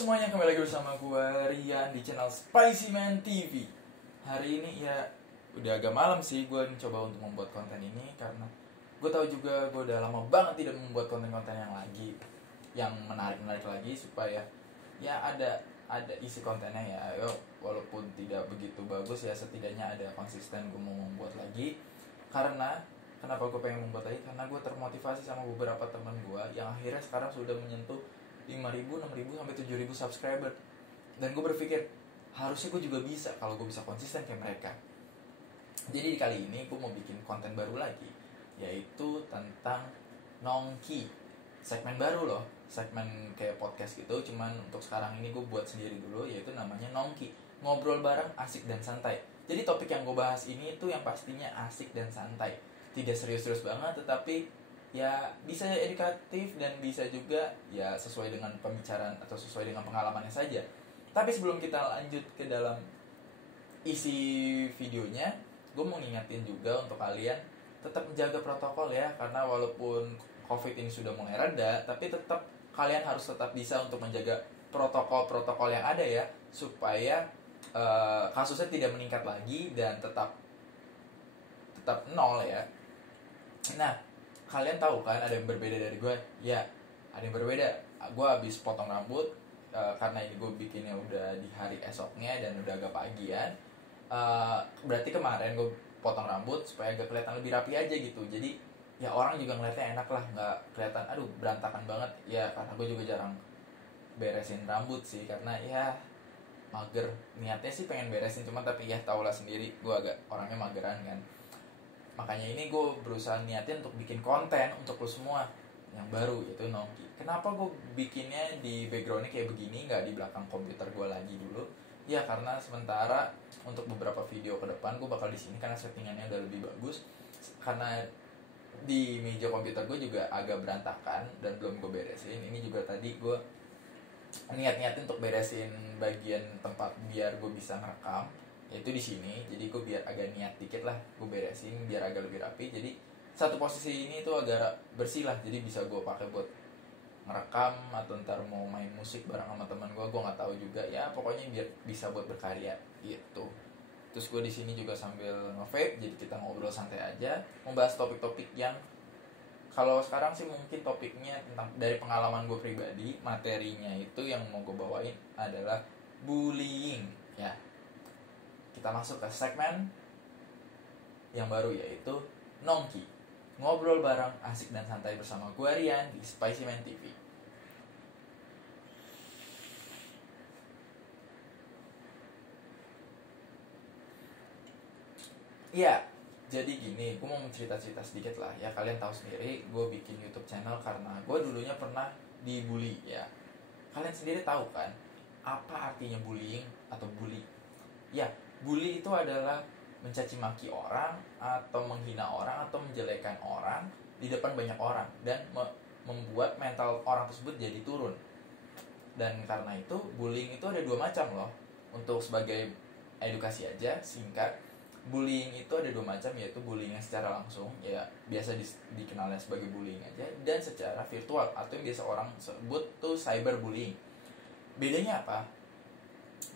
semuanya, kembali lagi bersama gue Rian di channel Spicy Man TV. Hari ini ya udah agak malam sih gue mencoba untuk membuat konten ini, karena gue tahu juga gue udah lama banget tidak membuat konten-konten yang menarik lagi, supaya ya ada isi kontennya ya. Walaupun tidak begitu bagus ya, setidaknya ada konsisten gue mau membuat lagi. Karena kenapa gue pengen membuat lagi? Karena gue termotivasi sama beberapa teman gue yang akhirnya sekarang sudah menyentuh 5.000, 6.000 sampai 7.000 subscriber. Dan gue berpikir harusnya gue juga bisa kalau gue bisa konsisten kayak mereka. Jadi kali ini gue mau bikin konten baru lagi, yaitu tentang nongki. Segmen baru loh, segmen kayak podcast gitu, cuman untuk sekarang ini gue buat sendiri dulu, yaitu namanya nongki. Ngobrol bareng, asik dan santai. Jadi topik yang gue bahas ini itu yang pastinya asik dan santai, tidak serius-serius banget, tetapi ya bisa edukatif dan bisa juga ya sesuai dengan pembicaraan atau sesuai dengan pengalamannya saja. Tapi sebelum kita lanjut ke dalam isi videonya, gue mau ngingetin juga untuk kalian tetap menjaga protokol ya, karena walaupun COVID ini sudah mulai reda, tapi tetap kalian harus tetap bisa untuk menjaga protokol-protokol yang ada ya, supaya kasusnya tidak meningkat lagi dan tetap nol ya. Nah, kalian tahu kan ada yang berbeda dari gue? Ya, ada yang berbeda. Gue habis potong rambut, karena ini gue bikinnya udah di hari esoknya dan udah agak pagian. Berarti kemarin gue potong rambut supaya agak kelihatan lebih rapi aja gitu. Jadi ya orang juga ngeliatnya enak lah, nggak kelihatan aduh berantakan banget. Ya karena gue juga jarang beresin rambut sih, karena ya mager. Niatnya sih pengen beresin, cuman tapi ya taulah sendiri, gue agak orangnya mageran kan. Makanya ini gue berusaha niatin untuk bikin konten untuk lo semua yang baru, yaitu nongki. Kenapa gue bikinnya di backgroundnya kayak begini, nggak di belakang komputer gue lagi dulu? Ya karena sementara untuk beberapa video ke depan gue bakal di sini karena settingannya udah lebih bagus. Karena di meja komputer gue juga agak berantakan dan belum gue beresin. Ini juga tadi gue niat-niatin untuk beresin bagian tempat biar gue bisa ngerekam, yaitu di sini. Jadi gue biar agak niat dikit lah, gue beresin biar agak lebih rapi. Jadi satu posisi ini tuh agak bersih lah, jadi bisa gue pakai buat ngerekam atau ntar mau main musik bareng sama teman gue nggak tahu juga ya, pokoknya biar bisa buat berkarya gitu. Terus gue di sini juga sambil nge-vape, jadi kita ngobrol santai aja, membahas topik-topik yang kalau sekarang sih mungkin topiknya tentang dari pengalaman gue pribadi. Materinya itu yang mau gue bawain adalah bullying ya. Kita masuk ke segmen yang baru, yaitu nongki. Ngobrol bareng, asik dan santai bersama gue Rian di Spicy Man TV. Iya, jadi gini, gue mau cerita-cerita sedikit lah ya. Kalian tahu sendiri, gue bikin YouTube channel karena gue dulunya pernah dibully ya. Kalian sendiri tahu kan apa artinya bullying atau bully? Ya, bully itu adalah mencaci maki orang atau menghina orang atau menjelekan orang di depan banyak orang dan membuat mental orang tersebut jadi turun. Dan karena itu bullying itu ada dua macam loh. Untuk sebagai edukasi aja singkat, bullying itu ada dua macam, yaitu bullying yang secara langsung ya biasa dikenalnya sebagai bullying aja, dan secara virtual atau yang biasa orang sebut tuh cyberbullying. Bedanya apa?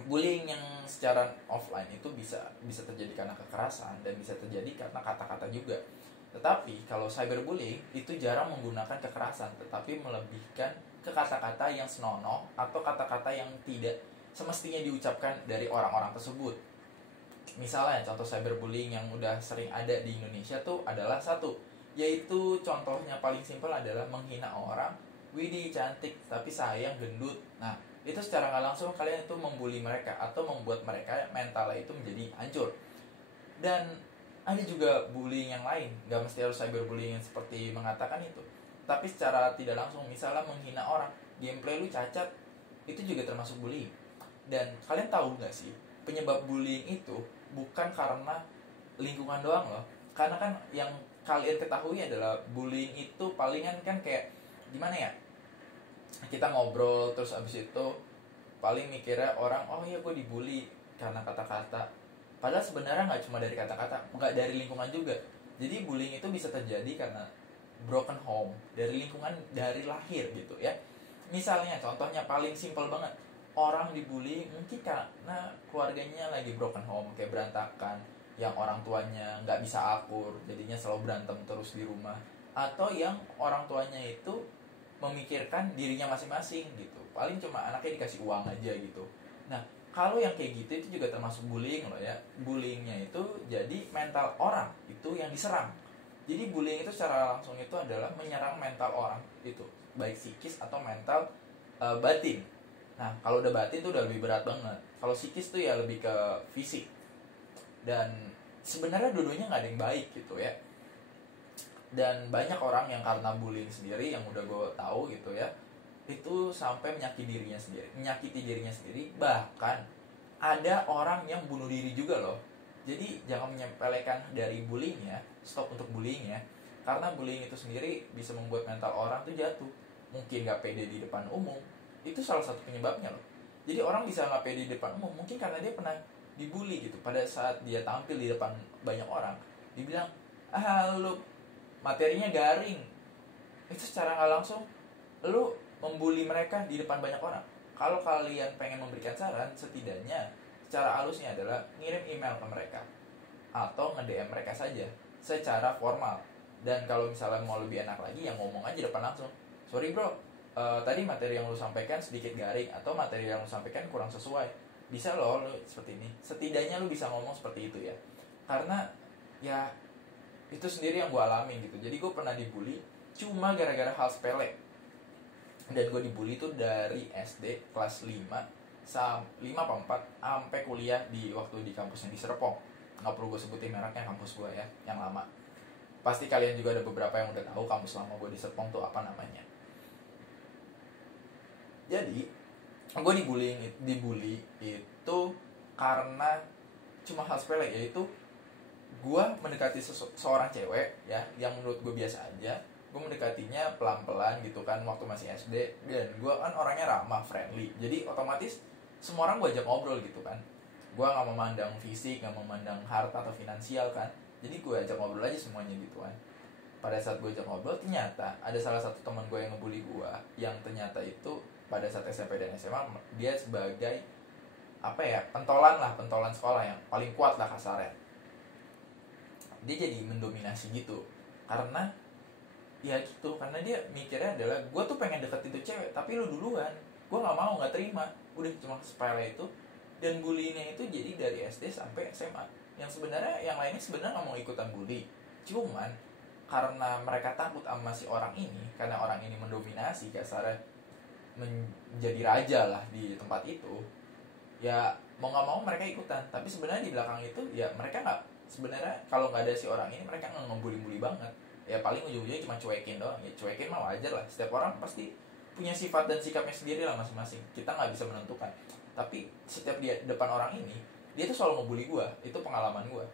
Bullying yang secara offline itu bisa terjadi karena kekerasan dan bisa terjadi karena kata-kata juga. Tetapi kalau cyberbullying itu jarang menggunakan kekerasan, tetapi melebihkan ke kata-kata yang senonoh atau kata-kata yang tidak semestinya diucapkan dari orang-orang tersebut. Misalnya contoh cyberbullying yang udah sering ada di Indonesia tuh adalah satu, yaitu contohnya paling simpel adalah menghina orang, widih cantik tapi sayang gendut. Nah, itu secara nggak langsung kalian itu membuli mereka atau membuat mereka mentalnya itu menjadi hancur. Dan ada juga bullying yang lain, nggak mesti harus cyberbullying yang seperti mengatakan itu, tapi secara tidak langsung, misalnya menghina orang, gameplay lu cacat, itu juga termasuk bullying. Dan kalian tahu nggak sih, penyebab bullying itu bukan karena lingkungan doang loh. Karena kan yang kalian ketahui adalah bullying itu palingan kan kayak gimana ya, kita ngobrol terus abis itu paling mikirnya orang, oh iya gue dibully karena kata-kata. Padahal sebenarnya nggak cuma dari kata-kata, nggak dari lingkungan juga. Jadi bullying itu bisa terjadi karena broken home, dari lingkungan, dari lahir gitu ya. Misalnya contohnya paling simpel banget, orang dibully mungkin karena keluarganya lagi broken home, kayak berantakan, yang orang tuanya nggak bisa akur, jadinya selalu berantem terus di rumah, atau yang orang tuanya itu memikirkan dirinya masing-masing gitu, paling cuma anaknya dikasih uang aja gitu. Nah, kalau yang kayak gitu itu juga termasuk bullying loh ya. Bullyingnya itu jadi mental orang itu yang diserang. Jadi bullying itu secara langsung itu adalah menyerang mental orang itu, baik psikis atau mental batin. Nah, kalau udah batin tuh udah lebih berat banget. Kalau psikis tuh ya lebih ke fisik. Dan sebenarnya dua-duanya nggak ada yang baik gitu ya. Dan banyak orang yang karena bullying sendiri yang udah gue tahu gitu ya, itu sampai menyakiti dirinya sendiri, bahkan ada orang yang bunuh diri juga loh. Jadi jangan menyepelekan dari bullying ya, stop untuk bullying ya. Karena bullying itu sendiri bisa membuat mental orang tuh jatuh. Mungkin gak pede di depan umum, itu salah satu penyebabnya loh. Jadi orang bisa gak pede di depan umum mungkin karena dia pernah dibully gitu. Pada saat dia tampil di depan banyak orang, dibilang, lu materinya garing. Itu secara gak langsung lu membuli mereka di depan banyak orang. Kalau kalian pengen memberikan saran, setidaknya secara halusnya adalah ngirim email ke mereka atau nge-DM mereka saja secara formal. Dan kalau misalnya mau lebih enak lagi, yang ngomong aja depan langsung, sorry bro, tadi materi yang lu sampaikan sedikit garing, atau materi yang lu sampaikan kurang sesuai, bisa loh lu seperti ini. Setidaknya lu bisa ngomong seperti itu ya. Karena ya itu sendiri yang gue alamin gitu. Jadi gue pernah dibully cuma gara-gara hal sepele. Dan gue dibully tuh dari SD kelas 5 apa 4 sampai kuliah di waktu di kampus yang di Serpong. Nggak perlu gue sebutin mereknya, kampus gue ya, yang lama. Pasti kalian juga ada beberapa yang udah tahu kampus lama gue di Serpong tuh apa namanya. Jadi gue dibully itu karena cuma hal sepele, yaitu gue mendekati seorang cewek ya, yang menurut gue biasa aja. Gue mendekatinya pelan-pelan gitu kan waktu masih SD. Dan gue kan orangnya ramah, friendly, jadi otomatis semua orang gue ajak ngobrol gitu kan. Gue gak memandang fisik, gak memandang harta atau finansial kan. Jadi gue ajak ngobrol aja semuanya gitu kan. Pada saat gue ajak ngobrol, ternyata ada salah satu teman gue yang ngebully gue, yang ternyata itu pada saat SMP dan SMA dia sebagai pentolan sekolah yang paling kuat lah kasarnya. Dia jadi mendominasi gitu. Karena ya gitu, karena dia mikirnya adalah gue tuh pengen deketin tuh cewek, tapi lu duluan. Gue gak mau, gak terima. Udah cuma sepele itu. Dan bullyingnya itu jadi dari SD sampai SMA. Yang sebenarnya yang lainnya sebenarnya gak mau ikutan bully, cuman karena mereka takut sama si orang ini, karena orang ini mendominasi kasarnya, menjadi raja lah di tempat itu. Ya mau gak mau mereka ikutan. Tapi sebenarnya di belakang itu ya mereka gak, sebenarnya kalau gak ada si orang ini mereka gak ngebully-bully banget. Ya paling ujung-ujungnya cuma cuekin doang. Ya cuekin mah wajar lah, setiap orang pasti punya sifat dan sikapnya sendiri lah masing-masing. Kita nggak bisa menentukan. Tapi setiap dia depan orang ini, dia tuh selalu ngebully gue. Itu pengalaman gue.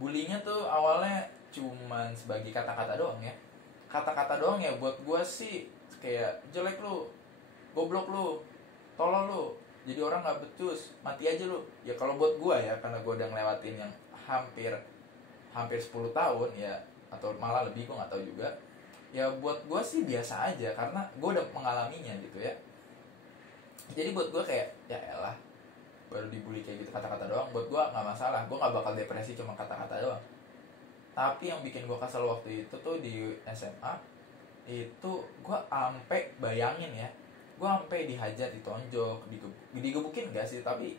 Bullyingnya tuh awalnya cuman sebagai kata-kata doang ya. Kata-kata doang ya, buat gue sih kayak jelek lu, goblok lu, tolol lu, jadi orang nggak becus, mati aja lu. Ya kalau buat gue ya, karena gue udah ngelewatin yang hampir 10 tahun ya, atau malah lebih, gue nggak tahu juga. Ya buat gue sih biasa aja, karena gue udah mengalaminya gitu ya. Jadi buat gue kayak ya elah, baru dibully kayak gitu kata-kata doang, buat gue nggak masalah. Gue nggak bakal depresi cuma kata-kata doang. Tapi yang bikin gue kesel waktu itu tuh di SMA itu, gue ampe bayangin ya, gue ampe dihajar, ditonjok, digebukin gak sih, tapi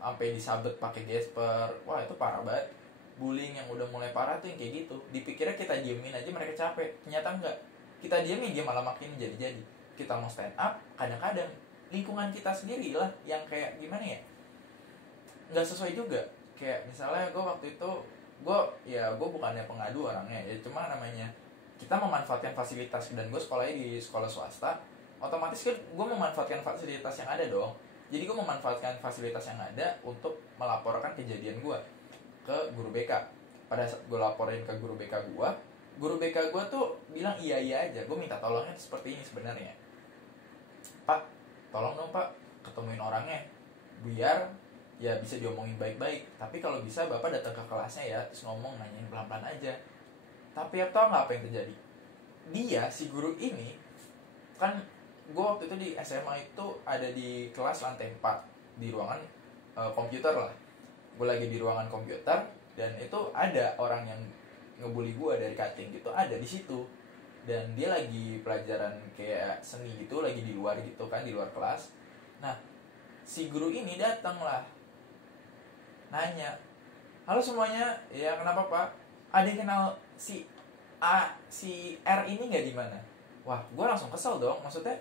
ampe disabet pakai gesper. Wah itu parah banget. Bullying yang udah mulai parah tuh yang kayak gitu. Dipikirnya kita diemin aja mereka capek, ternyata enggak. Kita diemin dia malah makin jadi-jadi. Kita mau stand up, kadang-kadang lingkungan kita sendiri lah yang kayak gimana ya, nggak sesuai juga. Kayak misalnya gue waktu itu, gue bukannya pengadu orangnya ya, cuma namanya kita memanfaatkan fasilitas. Dan gue sekolahnya di sekolah swasta, otomatis kan gue memanfaatkan fasilitas yang ada dong. Jadi gue memanfaatkan fasilitas yang ada untuk melaporkan kejadian gue ke guru BK. Pada saat gue laporin ke guru BK gue tuh bilang iya aja. Gue minta tolongnya seperti ini sebenarnya, Pak, tolong dong Pak, ketemuin orangnya biar ya bisa diomongin baik-baik. Tapi kalau bisa Bapak datang ke kelasnya ya, terus ngomong, nanyain pelan-pelan aja. Tapi tau nggak apa yang terjadi? Dia, si guru ini kan gue waktu itu di SMA itu ada di kelas lantai 4 di ruangan komputer lah. Gue lagi di ruangan komputer dan itu ada orang yang ngebully gue dari cutting gitu, ada di situ. Dan dia lagi pelajaran kayak seni gitu, lagi di luar gitu kan, di luar kelas. Nah, si guru ini datang lah, nanya, halo semuanya, ya kenapa pak? Ada yang kenal si A, si R ini nggak di mana? Wah, gue langsung kesel dong. Maksudnya,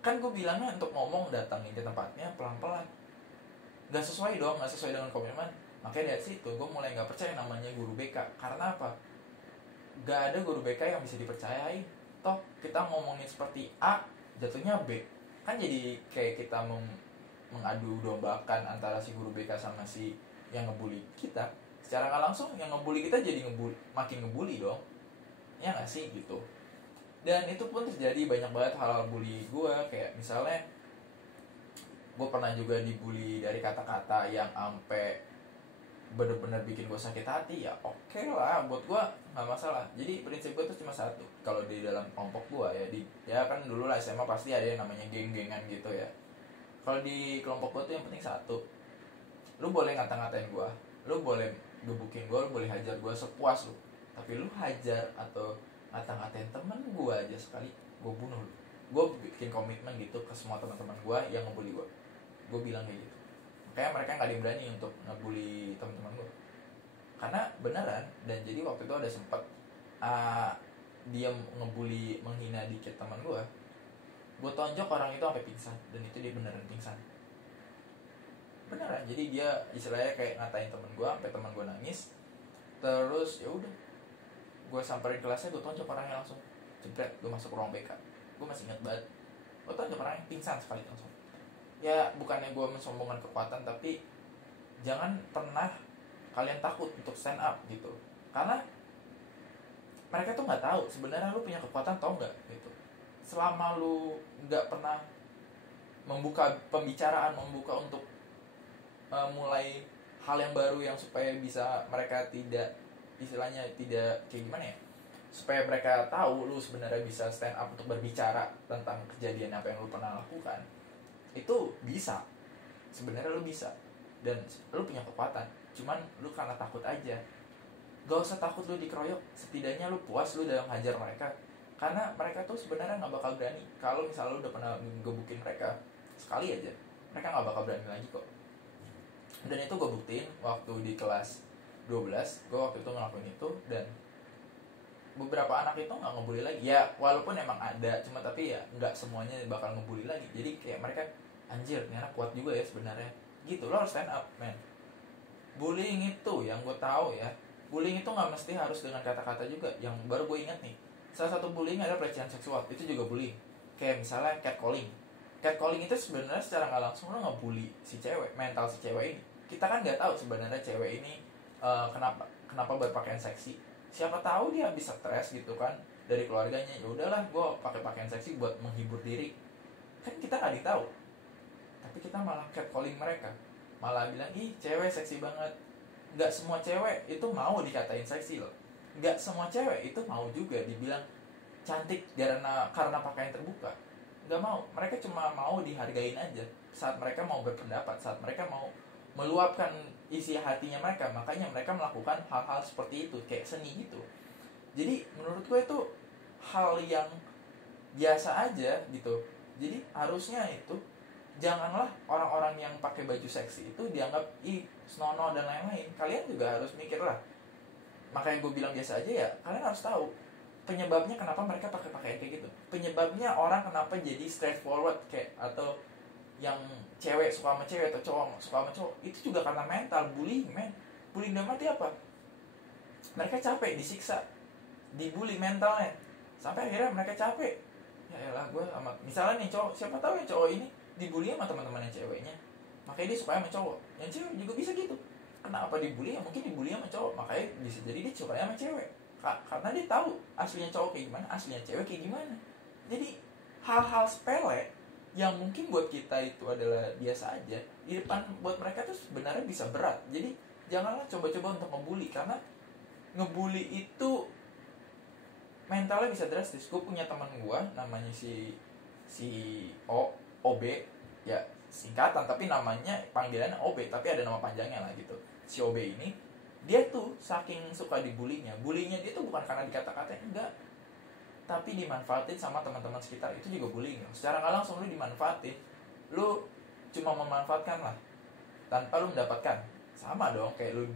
kan gue bilangnya untuk ngomong datangin ke tempatnya pelan-pelan. Nggak sesuai dong, nggak sesuai dengan komitmen. Makanya dari situ gue mulai nggak percaya namanya guru BK. Karena apa? Gak ada guru BK yang bisa dipercayai. Toh kita ngomongin seperti A, jatuhnya B. Kan jadi kayak kita mengadu dombakan antara si guru BK sama si yang ngebully kita. Secara nggak langsung yang ngebully kita jadi makin ngebully dong. Ya nggak sih gitu. Dan itu pun terjadi banyak banget hal-hal bully gue. Kayak misalnya gue pernah juga dibully dari kata-kata yang ampe bener-bener bikin gue sakit hati. Ya oke lah, buat gue nggak masalah. Jadi prinsip gue tuh cuma satu. Kalau di dalam kelompok gue ya kan dulu lah SMA pasti ada yang namanya geng-gengan gitu ya. Kalau di kelompok gue tuh yang penting satu, lu boleh ngata-ngatain gue, lu boleh gebukin gue, lu boleh hajar gue sepuas lu, tapi lu hajar atau ngata-ngatain temen gue aja sekali, gue bunuh lu. Gue bikin komitmen gitu ke semua teman-teman gue yang ngebully gue. Gue bilang kayak gitu. Makanya mereka nggak ada yang berani untuk ngebully teman-teman gue. Karena beneran. Dan jadi waktu itu ada sempet dia ngebully, menghina dikit teman gue tonjok orang itu sampai pingsan. Dan itu dia beneran pingsan. Beneran. Jadi dia istilahnya kayak ngatain temen gue sampai teman gue nangis. Terus ya udah, gue samperin kelasnya, gue tonjok orangnya langsung, jebret. Gue masuk ruang BK, gue masih ingat banget, gue tonjok orangnya pingsan sekali langsung. Ya bukannya gue mensombongkan kekuatan, tapi jangan pernah kalian takut untuk stand up gitu. Karena mereka tuh nggak tahu sebenarnya lu punya kekuatan tau nggak gitu. Selama lu nggak pernah membuka pembicaraan, membuka untuk mulai hal yang baru yang supaya bisa mereka tidak, istilahnya tidak kayak gimana ya, supaya mereka tahu lu sebenarnya bisa stand up untuk berbicara tentang kejadian apa yang lu pernah lakukan, itu bisa. Sebenarnya lu bisa dan lu punya kekuatan, cuman lu karena takut aja. Gak usah takut lu dikeroyok, setidaknya lu puas lu dalam hajar mereka. Karena mereka tuh sebenarnya nggak bakal berani. Kalau misalnya lu udah pernah gebukin mereka sekali aja, mereka nggak bakal berani lagi kok. Dan itu gue buktiin waktu di kelas 12. Gue waktu itu ngelakuin itu dan beberapa anak itu nggak ngebully lagi. Ya walaupun emang ada, cuma tapi ya nggak semuanya bakal ngebully lagi. Jadi kayak mereka, anjir ini anak kuat juga ya sebenarnya. Gitu, lo harus stand up man. Bullying itu yang gue tahu ya, bullying itu nggak mesti harus dengan kata-kata juga. Yang baru gue ingat nih, salah satu bullying adalah pelecehan seksual. Itu juga bullying. Kayak misalnya catcalling. Catcalling itu sebenarnya secara nggak langsung lo ngebully si cewek, mental si cewek ini. Kita kan nggak tahu sebenarnya cewek ini kenapa berpakaian seksi. Siapa tahu dia habis stres gitu kan dari keluarganya. Ya udahlah, gue pakai pakaian seksi buat menghibur diri. Kan kita nggak tahu. Tapi kita malah catcalling mereka, malah bilang ih cewek seksi banget. Nggak semua cewek itu mau dikatain seksi loh. Nggak semua cewek itu mau juga dibilang cantik karena pakaian terbuka. Nggak mau. Mereka cuma mau dihargain aja saat mereka mau berpendapat, saat mereka mau meluapkan isi hatinya mereka. Makanya mereka melakukan hal-hal seperti itu, kayak seni gitu. Jadi menurut gue itu hal yang biasa aja gitu. Jadi harusnya itu janganlah orang-orang yang pakai baju seksi itu dianggap ih senonoh dan lain-lain. Kalian juga harus mikir lah. Makanya gue bilang biasa aja ya, kalian harus tahu penyebabnya kenapa mereka pakai pakaian kayak gitu. Penyebabnya orang kenapa jadi straightforward kayak, atau yang cewek suka sama cewek atau cowok suka sama cowok, itu juga karena mental. Bullying men. Bullying dalam arti apa? Mereka capek disiksa, dibully mentalnya, sampai akhirnya mereka capek. Ya elah gue sama, misalnya nih cowok, siapa tahu ya cowok ini dibully sama teman-temannya ceweknya, makanya dia suka sama cowok. Yang cewek juga bisa gitu. Kenapa dibully? Ya mungkin dibully sama cowok, makanya bisa jadi dia suka sama cewek. Karena dia tahu aslinya cowok kayak gimana, aslinya cewek kayak gimana. Jadi hal-hal sepele yang mungkin buat kita itu adalah biasa aja, di depan buat mereka tuh sebenarnya bisa berat. Jadi janganlah coba-coba untuk ngebully, karena ngebully itu mentalnya bisa drastis. Gue punya teman gue namanya si si OB, ya singkatan tapi namanya panggilannya OB tapi ada nama panjangnya lah gitu. Si OB ini dia tuh saking suka dibulinya, bulinya dia tuh bukan karena dikata-katain, enggak, tapi dimanfaatin sama teman-teman sekitar. Itu juga bullying. Secara nggak langsung lu dimanfaatin, lu cuma memanfaatkan lah tanpa lu mendapatkan. Sama dong kayak lu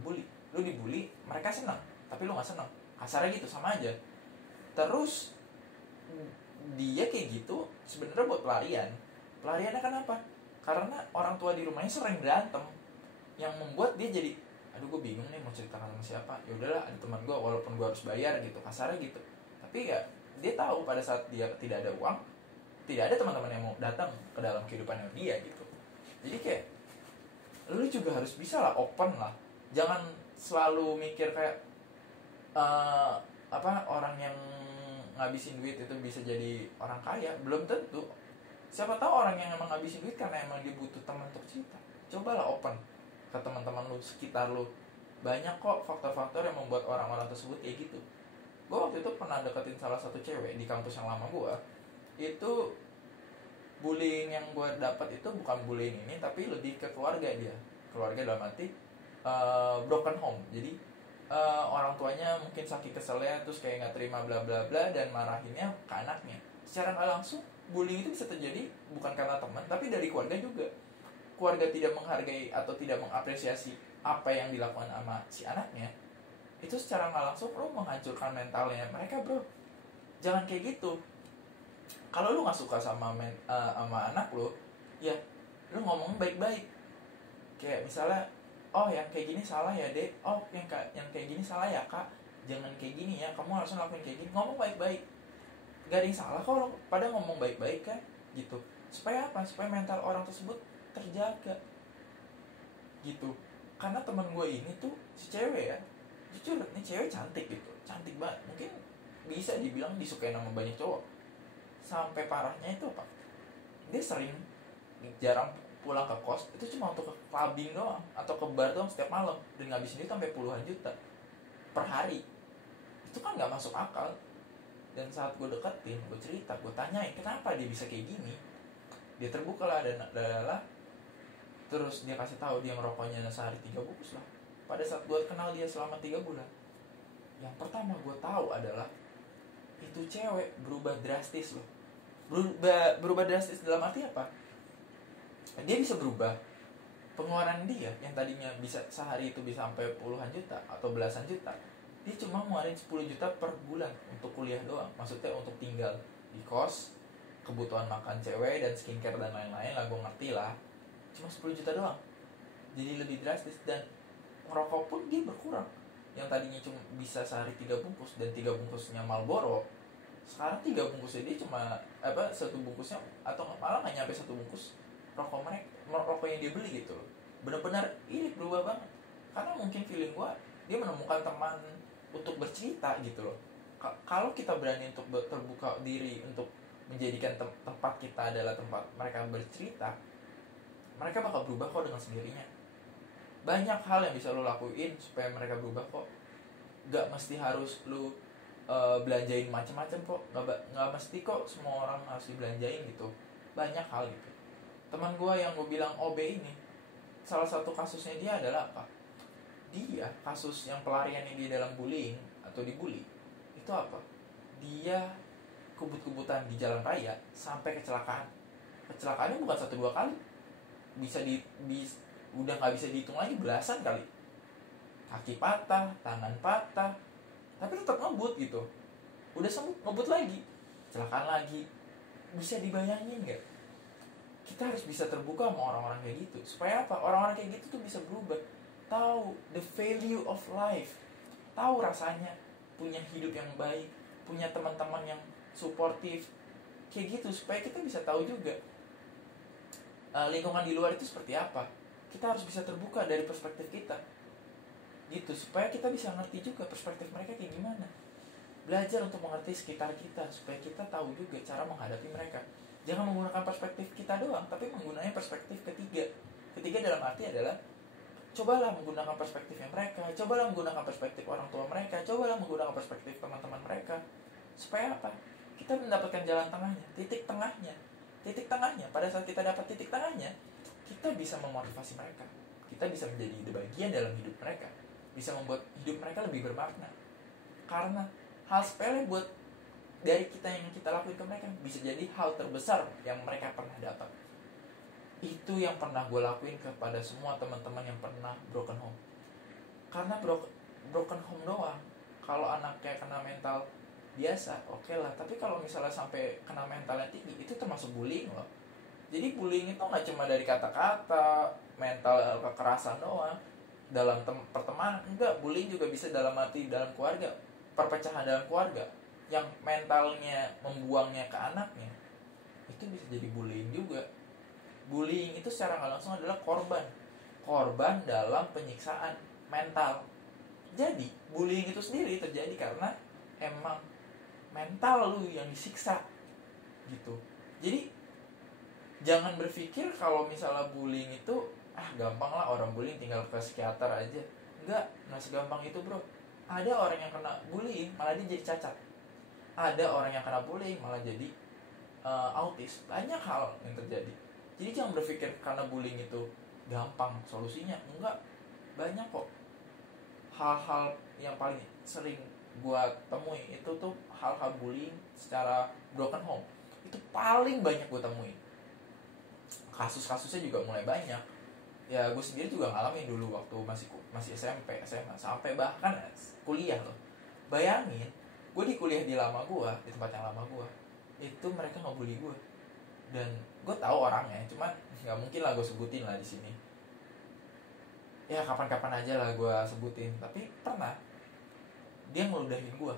dibully mereka senang tapi lu nggak senang, kasarnya gitu, sama aja. Terus dia kayak gitu sebenarnya buat pelariannya kenapa? Karena orang tua di rumahnya sering berantem yang membuat dia jadi, aduh gue bingung nih mau ceritakan sama siapa, ya udahlah ada teman gue walaupun gue harus bayar gitu, kasarnya gitu. Tapi ya dia tahu pada saat dia tidak ada uang, tidak ada teman-teman yang mau datang ke dalam kehidupannya dia gitu. Jadi kayak lu juga harus bisa lah open lah, jangan selalu mikir kayak orang yang ngabisin duit itu bisa jadi orang kaya. Belum tentu. Siapa tahu orang yang emang ngabisin duit karena emang dia butuh teman untuk cerita. Cobalah open ke teman-teman lu sekitar lu. Banyak kok faktor-faktor yang membuat orang-orang tersebut kayak gitu. Gue waktu itu pernah deketin salah satu cewek di kampus yang lama gue. Itu bullying yang gue dapat itu bukan bullying ini, tapi lebih ke keluarga dia. Keluarga dalam arti broken home. Jadi orang tuanya mungkin saking keselnya terus kayak nggak terima bla bla bla dan marahinnya ke anaknya. Secara nggak langsung bullying itu bisa terjadi bukan karena teman tapi dari keluarga juga. Keluarga tidak menghargai atau tidak mengapresiasi apa yang dilakukan sama si anaknya, itu secara nggak langsung lo menghancurkan mentalnya mereka, bro. Jangan kayak gitu. Kalau lo nggak suka sama anak lo, ya lo ngomong baik-baik. Kayak misalnya, oh yang kayak gini salah ya dek, oh yang kayak gini salah ya kak, jangan kayak gini ya, kamu harus ngelakuin kayak gini. Ngomong baik-baik, gak ada yang salah kalau pada ngomong baik-baik kan gitu. Supaya apa? Supaya mental orang tersebut terjaga gitu. Karena teman gue ini tuh si cewek ya, jujur ini cewek cantik gitu, cantik banget, mungkin bisa dibilang disukai sama banyak cowok. Sampai parahnya itu apa, dia jarang pulang ke kos, itu cuma untuk ke clubbing doang atau ke bar doang setiap malam, dan ngabisin itu sampai puluhan juta per hari. Itu kan nggak masuk akal. Dan saat gue deketin, gue cerita, gue tanyain kenapa dia bisa kayak gini, dia terbuka lah dan adalah. Terus dia kasih tahu dia ngerokoknya sehari 3 bungkus lah. Pada saat gue kenal dia selama 3 bulan, yang pertama gue tahu adalah itu cewek berubah drastis loh. Berubah drastis dalam arti apa? Dia bisa berubah. Pengeluaran dia yang tadinya bisa sehari itu bisa sampai puluhan juta atau belasan juta, dia cuma ngeluarin 10 juta per bulan untuk kuliah doang. Maksudnya untuk tinggal di kos, kebutuhan makan cewek dan skincare dan lain-lain lah, gue ngerti lah. Cuma 10 juta doang. Jadi lebih drastis. Dan ngerokok pun dia berkurang. Yang tadinya cuma bisa sehari 3 bungkus dan 3 bungkusnya Marlboro, sekarang 3 bungkusnya dia cuma 1 bungkusnya atau malah nggak nyampe 1 bungkus rokok yang dia beli gitu loh. Benar-benar ini berubah banget. Karena mungkin feeling gue, dia menemukan teman untuk bercerita gitu loh. Kalau kita berani untuk terbuka diri untuk menjadikan tempat kita adalah tempat mereka bercerita, mereka bakal berubah kok dengan sendirinya. Banyak hal yang bisa lo lakuin supaya mereka berubah kok. Gak mesti harus lo belanjain macam-macam kok. Gak mesti kok semua orang harus dibelanjain gitu. Banyak hal gitu. Teman gue yang gue bilang OB ini, salah satu kasusnya dia adalah apa? Dia kasus yang pelariannya dia dalam bullying atau dibully itu apa? Dia kebut-kebutan di jalan raya sampai kecelakaan. Kecelakaannya bukan 1-2 kali, udah nggak bisa dihitung lagi, belasan kali. Kaki patah, tangan patah, tapi tetap ngebut gitu. Udah sembuh ngebut lagi, kecelakaan lagi. Bisa dibayangin nggak? Kita harus bisa terbuka sama orang-orang kayak gitu. Supaya apa? Orang-orang kayak gitu tuh bisa berubah, tahu the value of life, tahu rasanya punya hidup yang baik, punya teman-teman yang suportif kayak gitu. Supaya kita bisa tahu juga lingkungan di luar itu seperti apa. Kita harus bisa terbuka dari perspektif kita gitu, supaya kita bisa ngerti juga perspektif mereka kayak gimana. Belajar untuk mengerti sekitar kita supaya kita tahu juga cara menghadapi mereka. Jangan menggunakan perspektif kita doang, tapi menggunakan perspektif ketiga dalam arti adalah cobalah menggunakan perspektifnya mereka, cobalah menggunakan perspektif orang tua mereka, cobalah menggunakan perspektif teman-teman mereka. Supaya apa? Kita mendapatkan jalan tengahnya, titik tengahnya. titik tengahnya, pada saat kita dapat titik tengahnya, kita bisa memotivasi mereka, kita bisa menjadi bagian dalam hidup mereka, bisa membuat hidup mereka lebih bermakna. Karena hal sepele buat dari kita yang kita lakuin ke mereka bisa jadi hal terbesar yang mereka pernah dapat. Itu yang pernah gue lakuin kepada semua teman-teman yang pernah broken home. Karena broken home doang, kalau anaknya kena mental biasa, oke lah. Tapi kalau misalnya sampai kena mentalnya tinggi, itu termasuk bullying loh. Jadi bullying itu nggak cuma dari kata-kata, mental kekerasan doang. Dalam pertemanan, enggak. Bullying juga bisa dalam arti dalam keluarga, perpecahan dalam keluarga. Yang mentalnya membuangnya ke anaknya, itu bisa jadi bullying juga. Bullying itu secara nggak langsung adalah korban dalam penyiksaan mental. Jadi bullying itu sendiri terjadi karena emang mental lu yang disiksa gitu. Jadi jangan berpikir kalau misalnya bullying itu gampang lah, orang bullying tinggal ke psikiater aja. Enggak segampang itu bro. Ada orang yang kena bullying malah dia jadi cacat. Ada orang yang kena bullying malah jadi autis. Banyak hal yang terjadi. Jadi jangan berpikir karena bullying itu gampang solusinya. Enggak, banyak kok. Hal-hal yang paling sering gua temui itu tuh hal-hal bullying secara broken home. Itu paling banyak gua temuin. Kasus-kasusnya juga mulai banyak. Ya gue sendiri juga ngalamin dulu waktu masih SMP, SMA, sampai bahkan kuliah loh. Bayangin, gue di kuliah di tempat yang lama gue, itu mereka ngebully gue. Dan gue tahu orangnya, cuman nggak mungkin lah gue sebutin lah di sini. Ya kapan-kapan aja lah gue sebutin. Tapi pernah dia ngeludahin gue,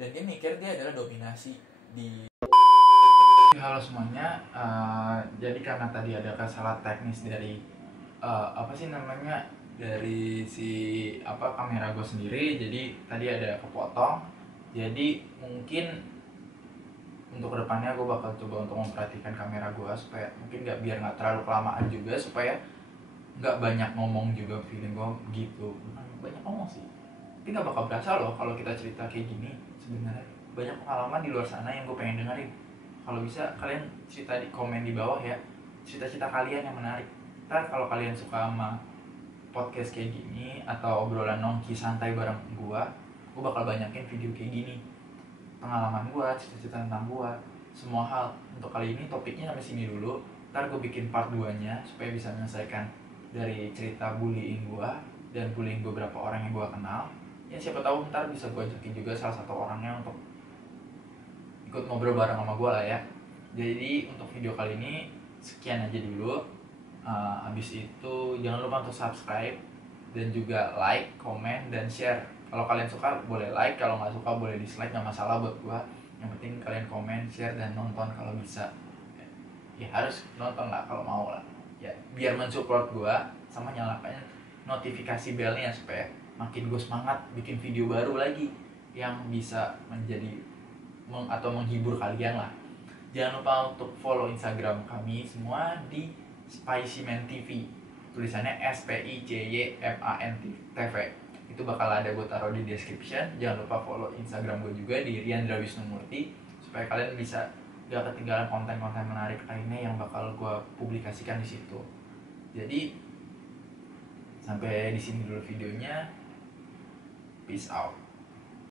dan dia mikir dia adalah dominasi di. Halo semuanya, jadi karena tadi ada kesalahan teknis dari dari kamera gue sendiri, jadi tadi ada kepotong. Jadi mungkin untuk kedepannya gue bakal coba untuk memperhatikan kamera gue supaya mungkin biar nggak terlalu kelamaan juga, supaya nggak banyak ngomong juga. Feeling gue gitu, banyak ngomong sih, tapi nggak bakal berasa loh kalau kita cerita kayak gini. Sebenarnya banyak pengalaman di luar sana yang gue pengen dengerin. Kalau bisa kalian cerita di komen di bawah ya, cerita-cerita kalian yang menarik. Ntar kalau kalian suka sama podcast kayak gini atau obrolan nongki santai bareng gue bakal banyakin video kayak gini, pengalaman gue, cerita-cerita tentang gue, semua hal. Untuk kali ini topiknya sampai sini dulu. Ntar gue bikin part 2 nya supaya bisa menyelesaikan dari cerita bullying gue dan bullying beberapa orang yang gue kenal. Ya siapa tahu ntar bisa gue ajakin juga salah satu orangnya untuk ikut ngobrol bareng sama gue lah ya. Jadi untuk video kali ini sekian aja dulu. Habis itu jangan lupa untuk subscribe dan juga like, komen, dan share. Kalau kalian suka boleh like, kalau nggak suka boleh dislike, nggak masalah buat gue. Yang penting kalian komen, share, dan nonton kalau bisa. Ya harus nonton lah kalau mau lah. Ya biar mensupport gue, sama nyalakan notifikasi belnya supaya makin gue semangat bikin video baru lagi yang bisa atau menghibur kalian lah. Jangan lupa untuk follow Instagram kami semua di Spicyman TV. Tulisannya SPICYMAN TV. Itu bakal ada gue taruh di description. Jangan lupa follow Instagram gue juga di Riandra Wisnumurti supaya kalian bisa gak ketinggalan konten-konten menarik lainnya yang bakal gue publikasikan di situ. Jadi sampai di sini dulu videonya. Peace out.